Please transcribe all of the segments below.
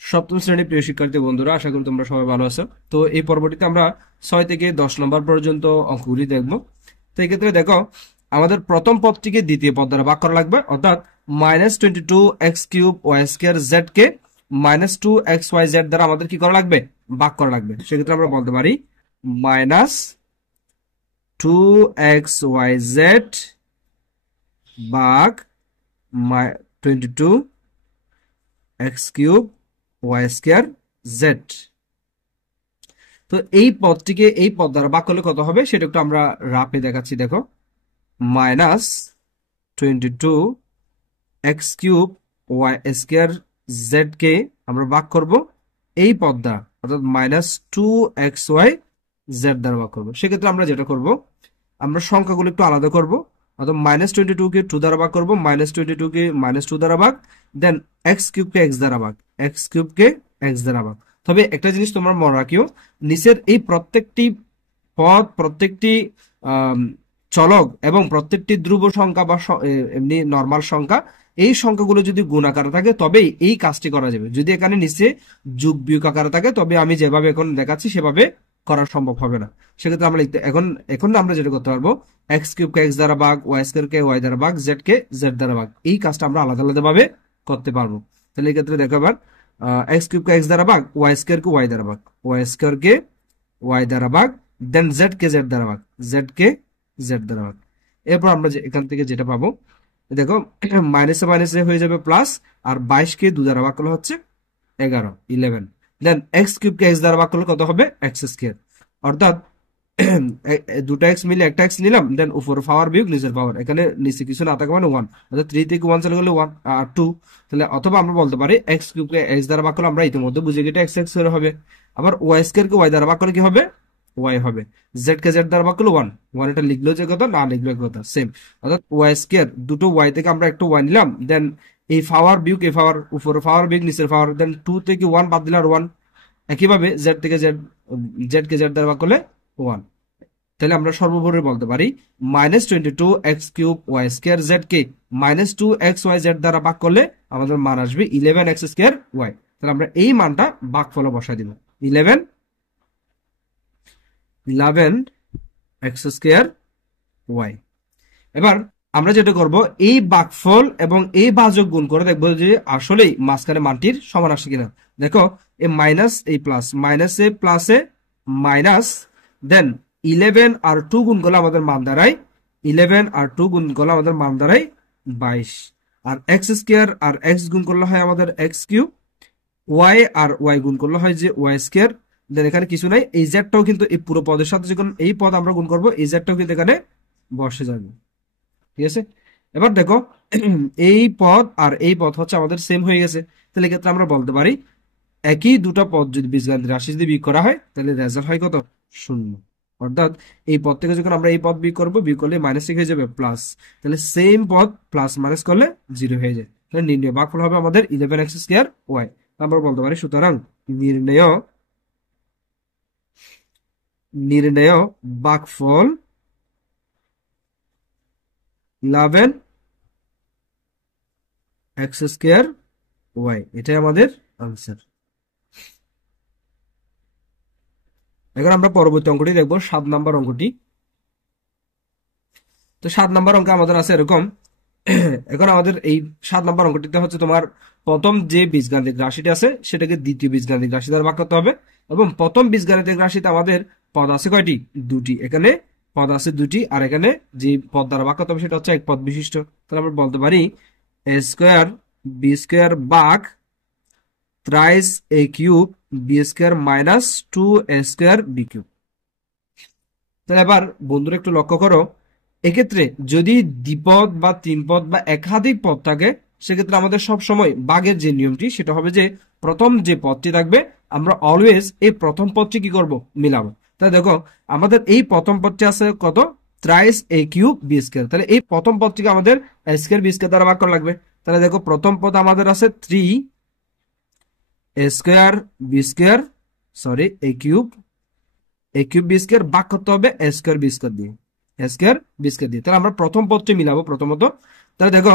সপ্তম শ্রেণীর প্রিয় শিক্ষার্থী বন্ধুরা, আশা করি তোমরা সবাই ভালো আছো। তো এই পর্বটিতে আমরা 6 থেকে 10 নম্বর পর্যন্ত অঙ্কগুলি দেখব। তো এই ক্ষেত্রে দেখো, আমাদের প্রথম পদটিকে দ্বিতীয় পদ দ্বারা ভাগ করা লাগবে, অর্থাৎ -22x³ y² z কে -2xyz দ্বারা আমাদের কি করা লাগবে, ভাগ করা লাগবে। সেক্ষেত্রে আমরা বলতে পারি -2xyz ভাগ 22x³ y²z। তো এই পদটিকে এই পদ দ্বারা ভাগ করলে কত হবে সেটা একটু আমরা রাফে দেখাচ্ছি। দেখো, -22x³ y² কে আমরা ভাগ করব এই পদ দ্বারা, অর্থাৎ -2xyz দ্বারা ভাগ করবো। সেক্ষেত্রে আমরা যেটা করব, আমরা সংখ্যাগুলো একটু আলাদা করব। অর্থাৎ -22 কে 2 দ্বারা ভাগ করবো, -22 কে -2 দ্বারা ভাগ, দেন x³ কে x দ্বারা ভাগ, x³ কে x দ্বারা ভাগ। তবে একটা জিনিস তোমরা মনে রাখিও, নিচের এই প্রত্যেকটি পদ, প্রত্যেকটি আম, চলক এবং প্রত্যেকটি ধ্রুব সংখ্যা বা এমনি নরমাল সংখ্যা, এই সংখ্যাগুলো যদি গুণ আকারে থাকে তবেই এই কাজটি করা যাবে। যদি এখানে নিচে যোগ বিয়োগ আকারে থাকে তবে আমি যেভাবে এখন দেখাচ্ছি সেভাবে করা সম্ভব হবে না। সেক্ষেত্রে আমরা লিখতে এখন এখন আমরা যেটা করতে পারবো, x³ কে x দ্বারা ভাগ, y² কে y দ্বারা ভাগ, z কে z দ্বারা ভাগ, এই কাজটা আমরা আলাদা আলাদা ভাবে করতে পারবো। তাহলে এই ক্ষেত্রে দেখো এবার, x³ কে x দ্বারা ভাগ, y² কে y দ্বারা ভাগ, y² কে y দ্বারা ভাগ, দেন z কে z দ্বারা ভাগ, z কে z দ্বারা ভাগ। এরপর আমরা এখান থেকে যেটা পাবো, দেখো, মাইনাসে মাইনাসে হয়ে যাবে প্লাস, আর 22 কে 2 দ্বারা ভাগ করলে হচ্ছে 11। দেন x³ কে x দ্বারা ভাগ করলে কত হবে, x²। অর্থাৎ দুটো এক্স মিলে একটা এক্স নিলাম, দেন উপর পাওয়ার বিয়োগ নিচের পাওয়ার, এখানে নিচে কিছু না থাকে মানে 1, অর্থাৎ 3 থেকে 1 চলে গেলে 1 আর 2। তাহলে অথবা আমরা বলতে পারি x³ কে x দ্বারা ভাগ করলে আমরা ইতিমধ্যে বুঝে গেছি x করে হবে। আবার y² কে y দ্বারা ভাগ করলে কি হবে, y হবে। z কে z দ্বারা ভাগ করলে 1, 1 এটা লিখলেও যে কথা, না লিখলেও এক কথা, সেম। অর্থাৎ y², দুটো y থেকে আমরা একটা y নিলাম, দেন এই পাওয়ার বিয়োগ এই পাওয়ার, উপর পাওয়ার বিয়োগ নিচের পাওয়ার, দেন 2 থেকে 1 বাদ দিলে আর 1। একইভাবে z থেকে z, z কে z দ্বারা ভাগ করলে 1। তাহলে আমরা সর্বোপরি বলতে পারি -22x³ y² z কে -2xyz দ্বারা ভাগ করলে আমাদের মান আসবে 11x²y। তাহলে আমরা এই মানটা ভাগফলে বসাই দিব, 11x²y। এবার আমরা যেটা করব, এই ভাগফল এবং এই ভাজক গুণ করে দেখবো যে আসলেই মাঝখানে মানটির সমান আসে কিনা। দেখো, এই মাইনাস এই প্লাস, মাইনাসে প্লাসে মাইনাস, দেন 11 আর 2 গুণ করলে আমাদের মান দাঁড়ায় 11 আর 2 গুণ করলে আমাদের মান দাঁড়ায় 22। আর x² আর x গুণ করলে হয় আমাদের x³ y আর y গুণ করলে হয় যে y²। দেন এখানে কিছু নাই, এই জেডটাও কিন্তু এই পুরো পদের সাথে যখন এই পদ আমরা গুণ করবো, এই জেডটাও কিন্তু এখানে বসে যাবে। ঠিক আছে। এবার দেখো, এই পদ আর এই পদ হচ্ছে আমাদের সেম হয়ে গেছে। তাহলে এক্ষেত্রে আমরা বলতে পারি একই দুটা পদ যদি বীজগাণিতিক রাশি যদি বিয়োগ করা হয় তাহলে রেজাল্ট হয় কত, 0। অর্থাৎ এই পদ থেকে যখন আমরা এই পদ বিয়োগ করবো, বিয়োগ করলে মাইনাস হয়ে যাবে প্লাস, তাহলে সেম পদ প্লাস মাইনাস করলে 0 হয়ে যায়। তাহলে নির্ণয় ভাগফল হবে আমাদের 11x²y। আমরা বলতে পারি সুতরাং নির্ণয় নির্ণয় ভাগফল 11x²y, এটাই আমাদের আনসার। এখন আমরা পরবর্তী অঙ্কটি দেখবো, 7 নম্বর অঙ্কটি। তো 7 নম্বর অঙ্ক আমাদের আছে এরকম। এখন আমাদের এই 7 নম্বর অঙ্কটিতে হচ্ছে তোমার প্রথম যে বীজগাণিতিক রাশিটি আছে সেটাকে দ্বিতীয় বীজগাণিতিক রাশি দ্বারা ভাগ করতে হবে, এবং প্রথম বীজগাণিতিক রাশিতে আমাদের পদ আছে কয়টি, 2টি। এখানে পদ আছে 2টি, আর এখানে যে পদ দ্বারা ভাগ করতে হবে সেটা হচ্ছে এক পদ বিশিষ্ট। তাহলে আমরা বলতে পারি a² b² ভাগ ত্রাইস a³ b² -2a² তাহলে এবার বন্ধুরা একটু লক্ষ্য করো, এক্ষেত্রে যদি দ্বিপদ বা তিন পদ বা একাধিক পদ থাকে, সেক্ষেত্রে আমাদের সব সময় ভাগের যে নিয়মটি সেটা হবে যে প্রথম যে পদটি থাকবে আমরা অলওয়েজ এই প্রথম পদটি কি করব, মিলাবো। তাহলে দেখো, আমাদের এই প্রথম পদটি আছে কত, ত্রাইস a³ b²। তাহলে এই প্রথম পদটিকে আমাদের a² b² দ্বারা ভাগ করা লাগবে। তাহলে দেখো, প্রথম পদ আমাদের আছে 3a² b², sorry a³ b² ভাগ করতে হবে a² b² দিয়ে, a² b² দিয়ে। তাহলে আমরা প্রথম পদটি মিলাবো প্রথমত। তাহলে দেখো,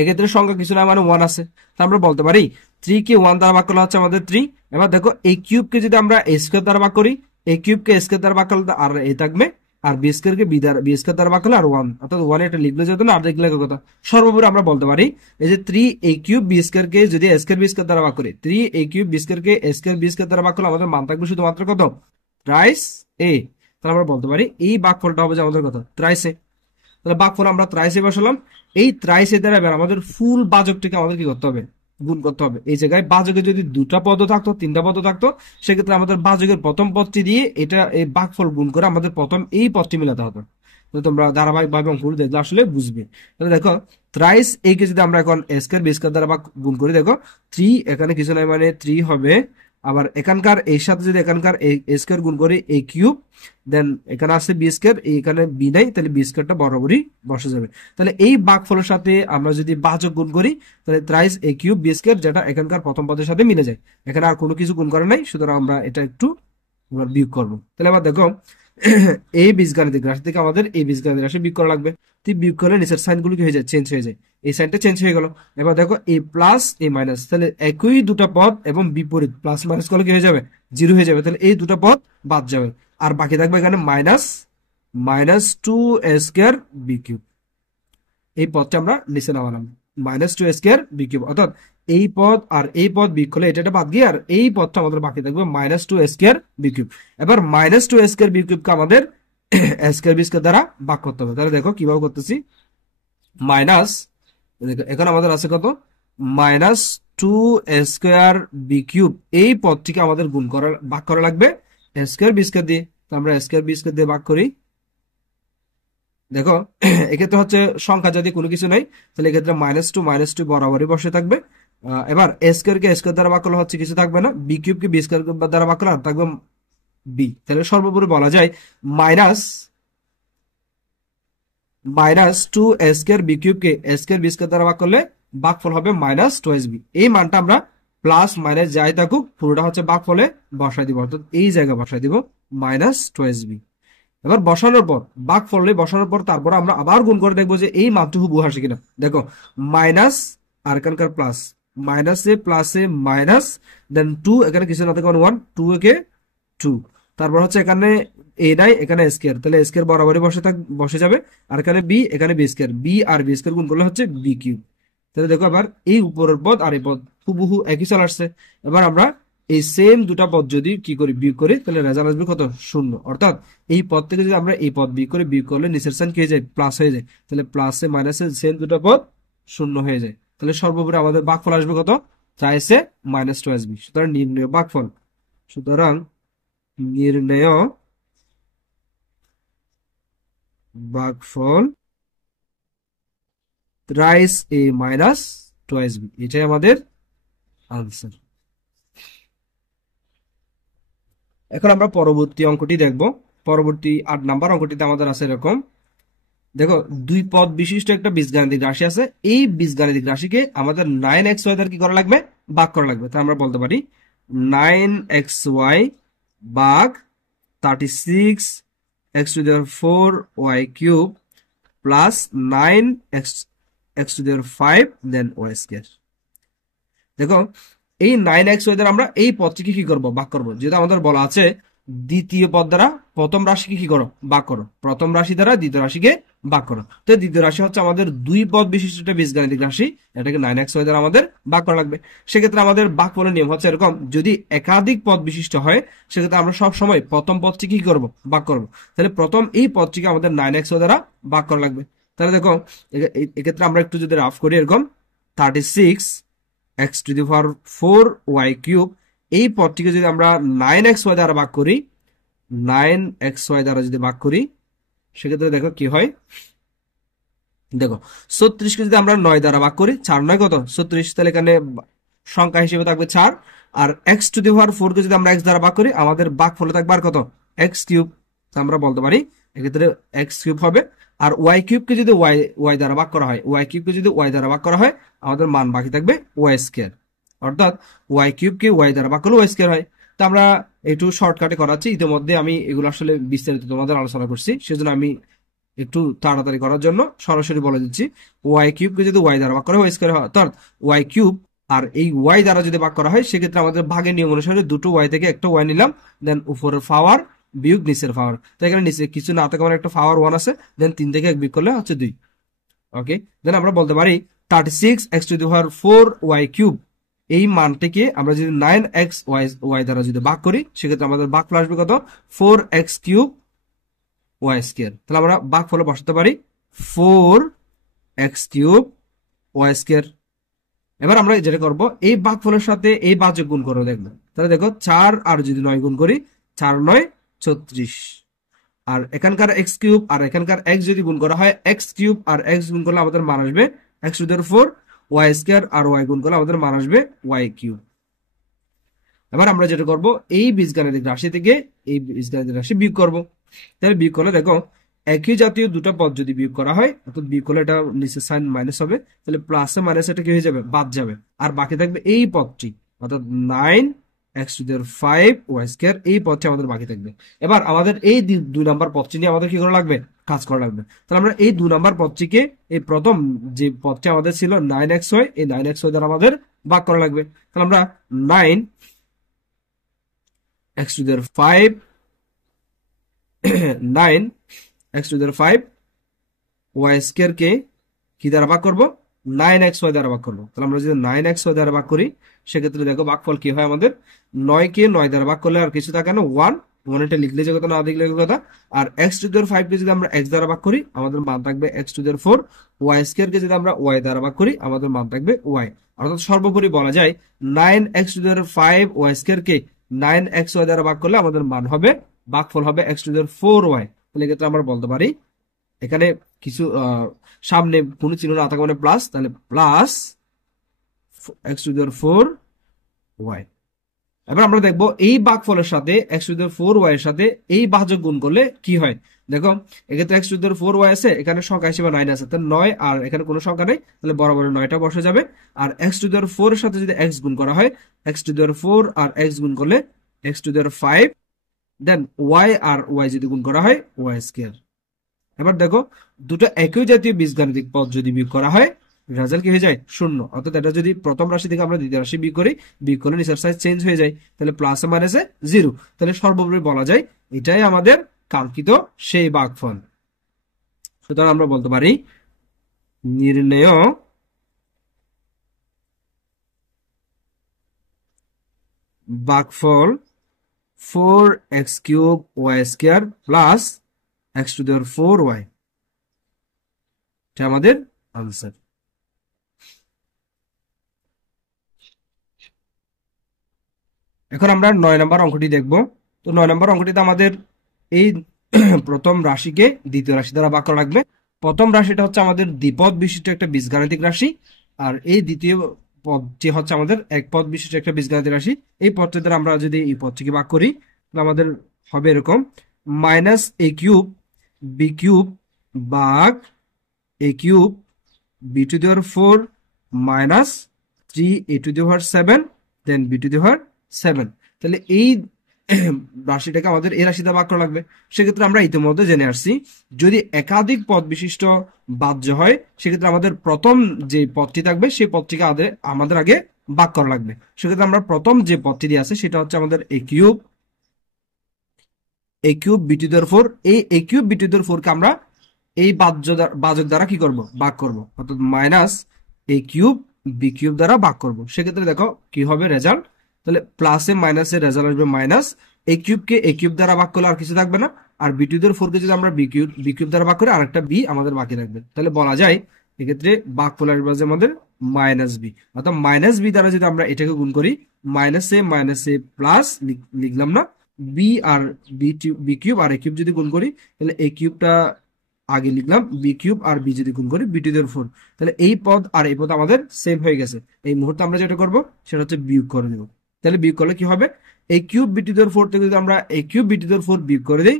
এক্ষেত্রে সংখ্যা কিছু না মানে 1 আছে। তা আমরা বলতে পারি 3 কে 1 দ্বারা ভাগ করলে হচ্ছে আমাদের 3। এবার দেখো এই কিউবকে যদি আমরা a স্কয়ার দ্বারা ভাগ করি, এই কিউবকে a স্কয়ার দ্বারা ভাগ করলে আর a থাকবে, আর বি স্কয়ারকে বি স্কয়ার দ্বারা ভাগ করলে আর 1, অর্থাৎ 1 এটা লিখলে যেত না, আর লিখলে কথা। সর্বোপরি আমরা বলতে পারি এই যে 3a কিউব বি স্কয়ারকে যদি a স্কয়ার বি স্কয়ার দ্বারা ভাগ করি, 3a কিউব বি স্কয়ারকে a স্কয়ার বি স্কয়ার দ্বারা ভাগ করলে আমাদের মান থাকবে শুধুমাত্র কত, ট্রাইস a। তাহলে আমরা বলতে পারি এই ভাগফলটা হবে যে আমাদের কত, ট্রাইস a। তাহলে ভাগফল আমরা ত্রাইসে বসালাম। এই ত্রাইসে দ্বারা এবার আমাদের ফুল বাজকটিকে আমাদের কি করতে হবে, গুণ করতে হবে। এই জায়গায় বাজকে যদি দুটা পদ থাকতো, তিনটা পদ থাকতো, সেক্ষেত্রে আমাদের বাজকের প্রথম পদটি দিয়ে এটা এই ভাগফল গুণ করে আমাদের প্রথম এই পদটি মিলাতে হতো। তো তোমরা ধারাবাহিক ভাবে অঙ্কগুলো দেখলে আসলে বুঝবে। তাহলে দেখো ত্রাইস এই কে যদি আমরা এখন a স্কয়ার বি স্কয়ার দ্বারা গুণ করি, দেখো 3 এখানে কিছু নাই মানে 3 হবে। আবার এখানকার এর সাথে যদি এখানকার a স্কয়ার গুণ করি a কিউব, দেন এখানে আছে বি স্কয়ার, এখানে বি নাই, তাহলে বি স্কয়ারটা বরাবরই বসে যাবে। তাহলে এই ভাগফলের সাথে আমরা যদি ভাজক গুণ করি, তাহলে thrice a cube B square, যেটা এখানকার প্রথম পদের সাথে মিলে যায়। এখানে আর কোনো কিছু গুণ করে নাই, সুতরাং আমরা এটা একটু বিয়োগ করবো। তাহলে আবার দেখো এই বীজগাণিতিক রাশি থেকে আমাদের এই বীজগাণিতিক রাশি বিয়োগ করা লাগবে। তুই বিয়োগ করলে নিচের সাইন গুলো কি হয়ে যায়, চেঞ্জ হয়ে যায়। এই সাইনটা চেঞ্জ হয়ে গেল। এবার দেখো এ প্লাস এ মাইনাস, তাহলে একই দুটা পদ এবং বিপরীত প্লাস মাইনাস করলে কি হয়ে যাবে, জিরো হয়ে যাবে। তাহলে এই দুটা পদ বাদ যাবে, আর বাকি থাকবে এখানে minus 2a square B cube. এই পদটা আমরা নিচে নামালাম, -2a স্কয়ার বি কিউব, অর্থাৎ এই পদ আর এই পদ বিয়োগ করলে এটা বাদ গিয়ে আর এই পদটা আমাদের বাকি থাকবে -2a স্কয়ার বি কিউব। এবার -2a স্কয়ার বি কিউবকে আমাদের a স্কয়ার বি স্কয়ার দ্বারা ভাগ করতে হবে। তাহলে দেখো কিভাবে করতেছি, মাইনাস, এখন আমাদের আছে কত, -2a স্কয়ার বি কিউব। এই পদটিকে আমাদের গুণ করা ভাগ করা লাগবে a স্কয়ার বি স্কয়ার দিয়ে। তো আমরা a স্কয়ার বি স্কয়ার দিয়ে ভাগ করি। দেখো এক্ষেত্রে হচ্ছে সংখ্যা যদি কোনো কিছু নাই, তাহলে এক্ষেত্রে -2 বরাবরই বসে থাকবে। এবার a স্কয়ারকে a স্কয়ার দ্বারা ভাগ করলে হচ্ছে কিছু থাকবে না, বি কিউবকে বি স্কয়ার দ্বারা ভাগ করলে আর থাকবে বি। তাহলে সর্বোপরি বলা যায় -2a স্কয়ার বি কিউবকে a স্কয়ার বি স্কয়ার দ্বারা ভাগ করলে ভাগফল হবে -2b। এই মানটা আমরা প্লাস মাইনাস যাই থাকুক পুরোটা হচ্ছে ভাগফলে বসাই দিব, অর্থাৎ এই জায়গায় বসাই দিব -2b। এবার বসানোর পর ভাগফলে বসানোর পর তারপর আমরা আবার গুণ করে দেখবো যে এই মানটি হুবহু আসে কিনা। দেখো মাইনাস আর এখানকার প্লাস, মাইনাসে প্লাসে মাইনাস, দেন 2 এখানে কিছু না থাকে 1, 2 একে 2, তারপর হচ্ছে এখানে এ নাই, এখানে স্কয়ার, তাহলে স্কয়ার বরাবরই বসে যাবে। আর এখানে বি, এখানে বি স্কয়ার, বি আর বি স্কয়ার গুণ করলে হচ্ছে বি কিউব। তাহলে দেখো আবার এই উপরের পদ আর এই পদ হুবহু একই চলে আসছে। এবার আমরা এই সেম দুটা পদ যদি কি করি, বিয়োগ করি, তাহলে রেজাল্ট আসবে কত, 0। অর্থাৎ এই পদ থেকে যদি আমরা এই পদ বিয়োগ করি, বিয়োগ করলে নিচের সাইন কি হয়ে যায়, প্লাস হয়ে যায়। তাহলে প্লাসে মাইনাসে সেম দুটা পদ 0 হয়ে যায়। তাহলে সর্বোপরি আমাদের ভাগফল আসবে কত, চাইছে -2b। সুতরাং নির্ণয় ভাগফল, সুতরাং নির্ণয় ভাগফল রাইস a -2b, এটাই আমাদের আনসার। এখন আমরা পরবর্তী অঙ্কটি দেখব। পরবর্তী 8 নাম্বার অঙ্কটিতে আমাদের আছে এরকম, দেখো দুই পদ বিশিষ্ট একটা বীজগাণিতিক রাশি আছে। এই বীজগাণিতিক রাশিকে আমাদের 9xy দ্বারা কি করা লাগবে, ভাগ করা লাগবে। তাই আমরা বলতে পারি 9xy ভাগ 36x⁴y³ প্লাস 9x⁵ দেন y²। দেখো এই 9xy দ্বারা আমরা এই পদটিকে কি করব, ভাগ করব। যেটা আমাদের বলা আছে দ্বিতীয় পদ দ্বারা প্রথম রাশিকে কি করো, ভাগ করো। প্রথম রাশি দ্বারা দ্বিতীয় রাশিকে ভাগ করো। তো দ্বিতীয় রাশি হচ্ছে আমাদের দুই পদ বিশিষ্ট একটা বীজগাণিতিক রাশি, এটাকে 9xy দ্বারা আমাদের ভাগ করা লাগবে। সেক্ষেত্রে আমাদের ভাগফলের নিয়ম হচ্ছে এরকম, যদি একাধিক পদ বিশিষ্ট হয় সেক্ষেত্রে আমরা সব সময় প্রথম পদটি কি করব, ভাগ করব। তাহলে প্রথম এই পদটিকে আমাদের 9xy দ্বারা ভাগ করা লাগবে। তাহলে দেখো এক্ষেত্রে আমরা একটু যদি রাফ করি, এরকম 36x⁴y³ এই পদটিকে যদি আমরা 9xy দ্বারা ভাগ করি, 9xy দ্বারা যদি ভাগ করি, সেক্ষেত্রে দেখো কি হয়। দেখো 36কে যদি আমরা 9 দ্বারা ভাগ করি, 4 9 কত, 36, তাহলে এখানে সংখ্যা হিসেবে থাকবে 4। আর x⁴ কে যদি আমরা x দ্বারা ভাগ করি, আমাদের ভাগফলে থাকবে আর কত, x³। আমরা বলতে পারি এক্ষেত্রে x³ হবে। আর y³ কে যদি y দ্বারা ভাগ করা হয়, y³ কে যদি y দ্বারা ভাগ করা হয়, আমাদের মান বাকি থাকবে y²। অর্থাৎ y³ কে y দ্বারা ভাগ করলে y² হয়। তো আমরা একটু শর্টকাটে করাচ্ছি, ইতিমধ্যে আমি এগুলো আসলে বিস্তারিত তোমাদের আলোচনা করছি, সেজন্য আমি একটু তাড়াতাড়ি করার জন্য সরাসরি বলে দিচ্ছি। y³ কে যদি y দ্বারা ভাগ করা হয় y² হয়, অর্থাৎ y³ আর এই ওয়াই দ্বারা যদি ভাগ করা হয় সেক্ষেত্রে আমাদের ভাগের নিয়ম অনুসারে দুটো ওয়াই থেকে একটা ওয়াই নিলাম, দেন উপরের পাওয়ার বিয়োগ নিচের পাওয়ার। তো এখানে নিচে কিছু না থাকে মানে একটা পাওয়ার 1 আছে, দেন 3 থেকে 1 বিয়োগ করলে হচ্ছে 2। ওকে, দেন আমরা বলতে পারি 36x⁴y³ এই মানটিকে আমরা যদি 9x y দ্বারা যদি ভাগ করি সেক্ষেত্রে আমাদের ভাগফল আসবে কত, 4x³ y²। তাহলে আমরা ভাগফলে বসাতে পারি 4x³ y²। এবার আমরা যেটা করব, এই ভাগফলের সাথে এই ভাজক গুণ করে দেখবো। তাহলে দেখো 4 আর যদি 9 গুণ করি, 4 9 36, আর এখানকার x³ আর এখানকার x যদি গুণ করা হয়, x³ আর x গুণ করলে আমাদের মান আসবে x⁴ y² আর y গুণ করলে আমাদের মান আসবে y³। এবার আমরা যেটা করব, এই বীজগাণিতিক রাশি থেকে এই বীজগাণিতিক রাশি বিয়োগ করব। তাহলে বিয়োগ করলে দেখো একই জাতীয় দুটো পদ যদি বিয়োগ করা হয়, অর্থাৎ বিয়োগ করলে এটা নিচে সাইন মাইনাস হবে, তাহলে প্লাসে মাইনাস এটা কি হয়ে যাবে, বাদ যাবে, আর বাকি থাকবে এই পদটি, অর্থাৎ 9x⁵ y², এই পদটি আমাদের বাকি থাকবে। এবার আমাদের এই 2 নাম্বার পদটি নিয়ে আমাদের কি করা লাগবে, কাজ করা লাগবে। তাহলে আমরা এই 2 নাম্বার পদটিকে এই প্রথম যে পদটি আমাদের ছিল 9xy, এই 9xy দ্বারা আমাদের ভাগ করা লাগবে। তাহলে আমরা 9x⁵ y² কে কি দ্বারা ভাগ করবো, 9xy দ্বারা ভাগ করবো। তাহলে আমরা যদি 9xy দ্বারা ভাগ করি সেক্ষেত্রে দেখো ভাগফল কি হয় আমাদের, 9 কে 9 দ্বারা ভাগ করলে আর কিছু থাকে না, 1 এটা লিখলে যে কথা, না লিখলে কথা। আর x⁵ কে যদি আমরা x দ্বারা ভাগ করি আমাদের মান থাকবে x⁴, y² কে যদি আমরা y দ্বারা ভাগ করি আমাদের মান থাকবে y। অর্থাৎ সর্বোপরি বলা যায় 9x⁵ y² কে 9xy দ্বারা ভাগ করলে আমাদের মান হবে, ভাগফল হবে x⁴y। তাহলে এক্ষেত্রে আমরা বলতে পারি এখানে কিছু সামনে কোনো চিহ্ন না থাকে মানে প্লাস, তাহলে প্লাস x⁴y। এবার আমরা দেখবো এই ভাগফলের সাথে x⁴y এর সাথে এই ভাজক গুণ করলে কি হয়। দেখো এক্ষেত্রে x⁴y আছে, এখানে সংখ্যা হিসেবে 9 আছে, তাহলে 9 আর এখানে কোনো সংখ্যা নেই, তাহলে বরাবর 9টা বসে যাবে। আর x⁴ এর সাথে যদি x গুণ করা হয়, x⁴ আর x গুণ করলে x⁵, দেন y আর y যদি গুণ করা হয় y²। এবার দেখো দুটো একই জাতীয় বীজগাণিতিক পদ যদি বিয়োগ করা হয় রেজাল্ট কি হয়ে যায়, 0। অর্থাৎ এটা যদি প্রথম রাশি থেকে আমরা দ্বিতীয় রাশি বিয়োগ করি, বিয়োগ করলে নিচের সাইজ চেঞ্জ হয়ে যায়, তাহলে প্লাসে মাইনাসে 0। তাহলে সর্বোপরি বলা যায় এটাই আমাদের কাঙ্ক্ষিত সেই ভাগফল। সুতরাং আমরা বলতে পারি নির্ণেয় ভাগফল 4x³ y² প্লাস x⁴y, এটা আমাদের আনসার। এখন আমরা 9 নম্বর অঙ্কটি দেখব। তো 9 নম্বর অঙ্কটিতে আমাদের এই প্রথম রাশিকে দ্বিতীয় রাশি দ্বারা ভাগ করা লাগবে। প্রথম রাশিটা হচ্ছে আমাদের দ্বিপদ বিশিষ্ট একটা বীজগাণিতিক রাশি, আর এই দ্বিতীয় পদটি হচ্ছে আমাদের এক পদ বিশিষ্ট একটা বীজগাণিতিক রাশি। এই পদটি দ্বারা আমরা যদি এই পদটিকে ভাগ করি তাহলে আমাদের হবে এরকম, -a³ b³ ভাগ a³ b⁴ মাইনাস 3a⁴ দেন b⁴। তাহলে এই রাশিটাকে আমাদের এই রাশিতে ভাগ করা লাগবে। সেক্ষেত্রে আমরা ইতিমধ্যে জেনে আসছি যদি একাধিক পদ বিশিষ্ট বাহ্য হয় সেক্ষেত্রে আমাদের প্রথম যে পদটি থাকবে সেই পদটিকে আমাদের আগে ভাগ করা লাগবে। সেক্ষেত্রে আমরা প্রথম যে পদটি আছে সেটা হচ্ছে আমাদের a³ b⁴। এই a³ b⁴ কে আমরা এই বাজক দ্বারা কি করব, ভাগ করব, অর্থাৎ -a³ b³ দ্বারা ভাগ করব। সেক্ষেত্রে দেখো কি হবে রেজাল্ট, তাহলে প্লাসে মাইনাসে রেজাল্ট আসবে মাইনাস, a³ কে a³ দ্বারা ভাগ করলে আর কিছু থাকবে না, আর b⁴ কে যদি আমরা b³ দ্বারা ভাগ করি আরেকটা b আমাদের বাকি থাকবে। তাহলে বলা যায় এক্ষেত্রে ভাগফল আসবে আমাদের -b, অর্থাৎ -b দ্বারা যদি আমরা এটাকে গুণ করি, মাইনাসে প্লাস লিখলাম না, b আর b³ আর a³ যদি গুণ করি তাহলে a³ আগে লিখলাম, b³ আর b যদি গুণ করি b⁴, তাহলে এই পদ আর এই পদ আমাদের সেম হয়ে গেছে। এই মুহূর্তে আমরা যেটা করব সেটা হচ্ছে বিয়োগ করে দেব। তাহলে বিয়োগ করলে কি হবে, a³ b⁴ থেকে যদি আমরা a³ b⁴ বিয়োগ করে দিই,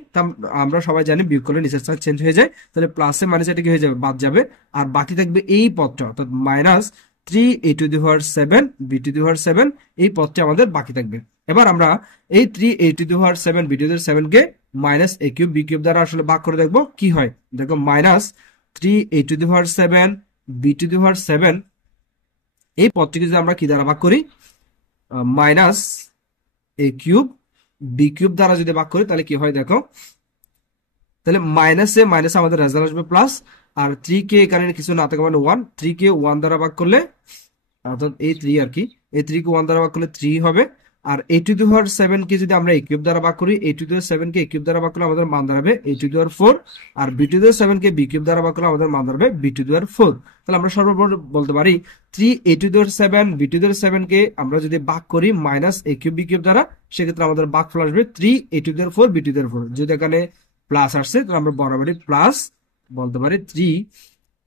আমরা সবাই জানি বিয়োগ করলে নিচের সাইড চেঞ্জ হয়ে যায়, তাহলে প্লাসে মাইনাসে এটা কি হয়ে যাবে, বাদ যাবে, আর বাকি থাকবে এই পদটা, অর্থাৎ -3a⁴ b⁴, এই পদটা আমাদের বাকি থাকবে। এবার আমরা এই 3a⁴ b⁴ কে -a³ b³ দ্বারা আসলে ভাগ করে দেখবো কি হয়। দেখো -3a⁴ b⁴, এই পদটিকে যদি আমরা কি দ্বারা ভাগ করি, মাইনাস এ কিউব বি কিউব দ্বারা যদি ভাগ করি তাহলে কি হয় দেখো, তাহলে মাইনাসে মাইনাসে আমাদের রেজাল্ট আসবে প্লাস, আর 3 কে এখানে কিছু না থাকে মানে 1, 3 কে 1 দ্বারা ভাগ করলে অর্থাৎ এই 3 আর কি, এই 3 কে 1 দ্বারা ভাগ করলে 3 হবে। আর a টু দি পাওয়ার 7 কে যদি আমরা a কিউব দ্বারা ভাগ করি, a টু দি পাওয়ার 7 কে a কিউব দ্বারা ভাগ করলে আমাদের মান দাঁড়াবে a টু দি পাওয়ার 4, আর b টু দি পাওয়ার 7 কে b কিউব দ্বারা ভাগ করলে আমাদের মান দাঁড়াবে b টু দি পাওয়ার 4। তাহলে আমরা সর্বপ্রথম বলতে পারি 3 a to the power 7 b to the power 7 কে আমরা যদি ভাগ করি minus a cube b cube দ্বারা, সেক্ষেত্রে আমাদের ভাগফল আসবে 3 a to the power 4 b to the power 4। যদি এখানে প্লাস আসছে তাহলে আমরা বরাবরই প্লাস বলতে পারি 3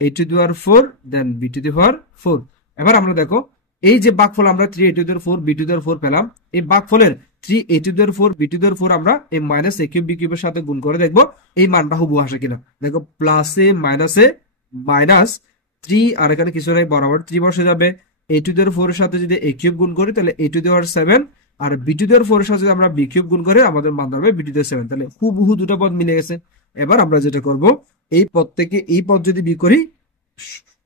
a to the power 4 then b to the power 4। এবার আমরা দেখো এই যে ভাগফল আমরা 3 a to the power 4 b to the power 4 পেলাম, এই ভাগফলের 3 a to the power 4 b to the power 4 আমরা এই মাইনাস a কিউব b কিউবের সাথে গুণ করে দেখবো এই মানটা হুবহু আসে কিনা। দেখো প্লাসে মাইনাসে মাইনাস 3, আর এখানে কিছু নাই বরাবর 3 বসে যাবে। a টু দি পাওয়ার 4 এর সাথে যদি a কিউব গুণ করি তাহলে a টু দি পাওয়ার 7, আর b টু দি পাওয়ার 4 এর সাথে যদি আমরা b কিউব গুণ করি আমাদের মান দাঁড়াবে b টু দি পাওয়ার 7। তাহলে হুবহু দুটো পদ মিলে গেছে। এবার আমরা যেটা করব, এই পদ থেকে এই পদ যদি বিয়োগ করি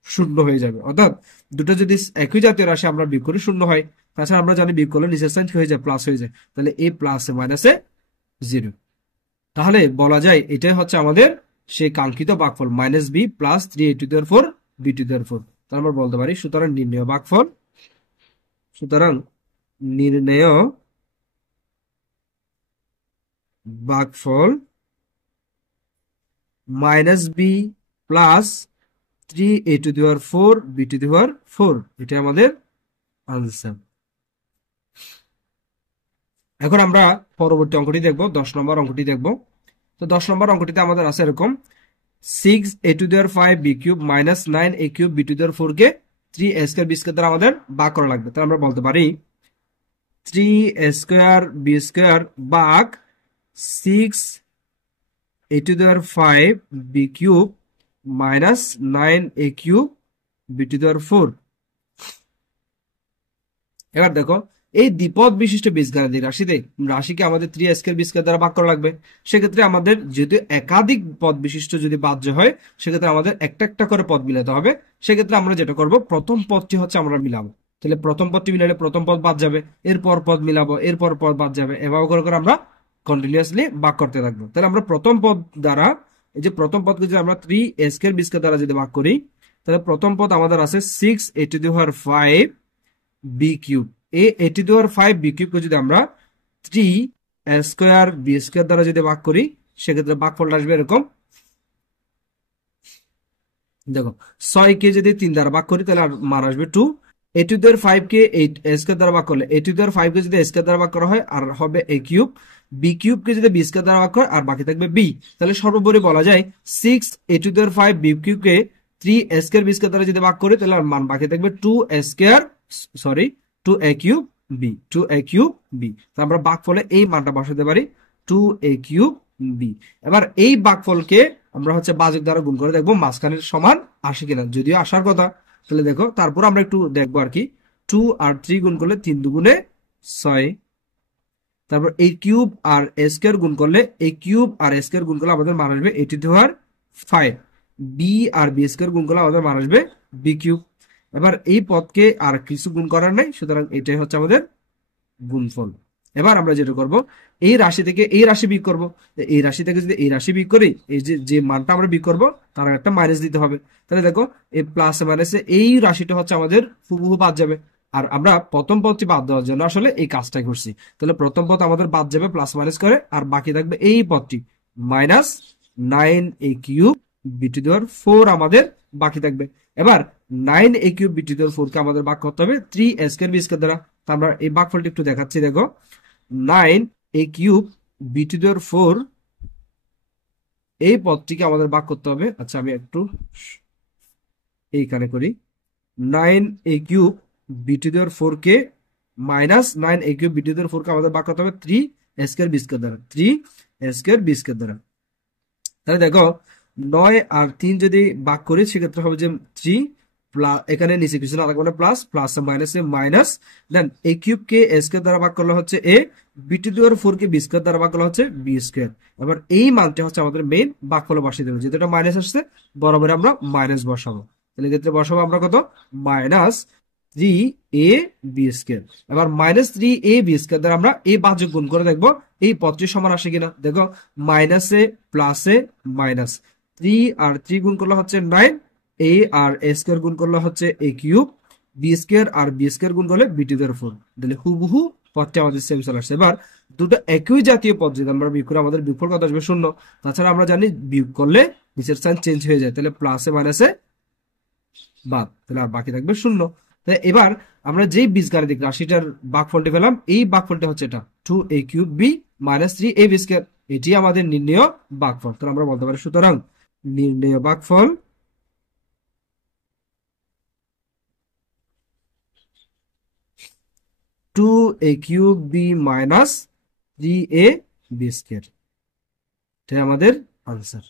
শূন্য হয়ে যাবে, অর্থাৎ দুটো যদি একই জাতীয় রাশি আমরা বিয়োগ করি শূন্য হয়। তাছাড়া আমরা জানি বিয়োগ করলে নিচের সাইন কি হয়ে যায়, প্লাস হয়ে যায়। তাহলে এই প্লাসে মাইনাসে 0। তাহলে বলা যায় এটাই হচ্ছে আমাদের সেই কাঙ্ক্ষিত ভাগফল minus B plus 3 a to the power 4 b to the power 4। তাহলে আমরা বলতে পারি সুতরাং নির্ণেয় ভাগফল, সুতরাং নির্ণেয় ভাগফল minus B plus 3 a to the power 4 b to the power 4, এটা আমাদের আনসার। এখন আমরা পরবর্তী অঙ্কটি দেখব, 10 নম্বর অঙ্কটি দেখব। তো 10 নম্বর অঙ্কটিতে আমাদের আছে এরকম 6 a to the power 5 b cube minus 9 a cube b to the power 4 K 3 a square b square দ্বারা আমাদের ভাগ করা লাগবে। তাহলে আমরা বলতে পারি 3 a স্কয়ার b স্কয়ার ভাগ 6 a to the power 5 b cube minus 9 a cube b to the power 4। এবার দেখো এই দ্বিপদ বিশিষ্ট বীজগাণিতিক রাশিকে আমাদের 3 স্কয়ার বি স্কয়ার দ্বারা ভাগ করা লাগবে। সেক্ষেত্রে আমাদের যেহেতু একাধিক পদ বিশিষ্ট যদি বাহ্য হয় সেক্ষেত্রে আমাদের একটা একটা করে পদ মিলাতে হবে। সেক্ষেত্রে আমরা যেটা করব, প্রথম পদটি হচ্ছে আমরা মিলাবো। তাহলে প্রথম পদটি মিলালে প্রথম পদ বাদ যাবে, এরপর পদ মিলাবো, এরপর পদ বাদ যাবে, এভাবে করে করে আমরা কন্টিনিউয়াসলি ভাগ করতে থাকবো। তাহলে আমরা প্রথম পদ দ্বারা এই যে প্রথম পদকে যদি আমরা 3 স্কয়ার বি স্কয়ার দ্বারা যদি ভাগ করি তাহলে প্রথম পদ আমাদের আছে 6 a to the power 5 b cube. a to the power 5 b cube কে যদি আমরা 3 a স্কয়ার b স্কয়ার দ্বারা যদি ভাগ করি সেক্ষেত্রে ভাগফলটা আসবে এরকম। দেখো 6 কে যদি 3 দ্বারা ভাগ করি তাহলে মান আসবে 2। a to the power 5 K a square দ্বারা ভাগ করলে a টু দি পাওয়ার 5 কে যদি a স্কয়ার দ্বারা ভাগ করা হয় আর হবে a কিউব, b কিউব কে যদি b স্কয়ার দ্বারা ভাগ করে আর বাকি থাকবে b। তাহলে সর্বোপরি বলা যায় 6 a to the power 5 b cube K 3 a square b square দ্বারা যদি ভাগ করি তাহলে মান বাকি থাকবে 2 a square, sorry 2 a cube b, 2 a cube b। তো আমরা ভাগফলে এই মানটা বসাতে পারি 2 a কিউব b। এবার এই ভাগফলকে আমরা হচ্ছে ভাজক দ্বারা গুণ করে দেখবো মাঝখানের সমান আসে কিনা, যদিও আসার কথা। তাহলে দেখো তারপর আমরা একটু দেখবো আর কি, 2 আর 3 গুণ করলে 3 দুগুণে 6, তারপর এই কিউব আর a স্কয়ার গুণ করলে এই কিউব আর a স্কয়ার গুণ করলে আমাদের মান আসবে a to the power 5, b আর b স্কয়ার গুণ করলে আমাদের মান আসবে b কিউব। এবার এই পদকে আর কিছু গুণ করার নাই, সুতরাং এটাই হচ্ছে আমাদের গুণফল। এবার আমরা যেটা করব, এই রাশি থেকে এই রাশি বিয়োগ করব। এই রাশি থেকে যদি এই রাশি বিয়োগ করি এই যে যে মানটা আমরা বিয়োগ করব তার একটা মাইনাস দিতে হবে। তাহলে দেখো এই প্লাস মাইনাসে এই রাশিটা হচ্ছে আমাদের হুবহু বাদ যাবে। আর আমরা প্রথম পদটি বাদ দেওয়ার জন্য আসলে এই কাজটাই করছি। তাহলে প্রথম পদ আমাদের বাদ যাবে প্লাস মাইনাস করে, আর বাকি থাকবে এই পদটি minus 9 a cube b to the power 4 আমাদের বাকি থাকবে। এবার 9 a cube b to the power 4 কে আমাদের ভাগ করতে হবে 3 a স্কয়ার b স্কয়ার দ্বারা। তো আমরা এই ভাগফলটি একটু দেখাচ্ছি। দেখো 9 a cube b to the power 4 এই পদটিকে আমাদের ভাগ করতে হবে। আচ্ছা আমি একটু এইখানে করি, 9 a cube b to the power 4 কে minus 9 a cube b to the power 4 কে আমাদের ভাগ করতে হবে 3 a স্কয়ার b স্কয়ার দ্বারা, 3 a স্কয়ার b স্কয়ার দ্বারা। তাহলে দেখো 9 আর 3 যদি ভাগ করি সেক্ষেত্রে হবে যে 3 প্লাস, এখানে নিচে কিছু না থাকবে প্লাস, প্লাস মাইনাস এ মাইনাস, দেন a কিউব কে a স্কয়ার দ্বারা ভাগ করলে হচ্ছে a, b to the power 4 কে b স্কয়ার দ্বারা ভাগ করলে হচ্ছে b স্কয়ার। এবার এই মানটা হচ্ছে আমাদের মেইন ভাগফলে বসিয়ে দেবো, যেহেতু এটা মাইনাস আসছে বরাবর আমরা মাইনাস বসাবো। তাহলে ক্ষেত্রে বসাবো আমরা কত, মাইনাস 3ab²। এবার -3ab² দ্বারা আমরা এই ভাজ্য গুণ করে দেখবো এই পদটি সমান আসে কিনা। দেখো মাইনাসে প্লাসে মাইনাস, 3 আর 3 গুণ করলে হচ্ছে 9, a আর a² গুণ করলে হচ্ছে a³ b² আর b² গুণ করলে b², তাহলে হুবহু পদটি আমাদের সেম চলে আসছে। এবার দুটো একই জাতীয় পদ যদি আমরা বিয়োগ করি আমাদের বিয়োগফল কত আসবে? 0। তাছাড়া আমরা জানি বিয়োগ করলে নিচের সাইন চেঞ্জ হয়ে যায়, তাহলে প্লাসে মাইনাসে বাদ, তাহলে আর বাকি থাকবে 0। তাহলে এবার আমরা যেই বীজগাণিতিক রাশিটার ভাগফলটি পেলাম, এই ভাগফলটা হচ্ছে এটা 2a³ -3ab²। এটি আমাদের নির্ণেয় ভাগফল। তাহলে আমরা বলতে পারি সুতরাং নির্ণেয় ভাগফল 2a³ -3ab², এটাই আমাদের আনসার।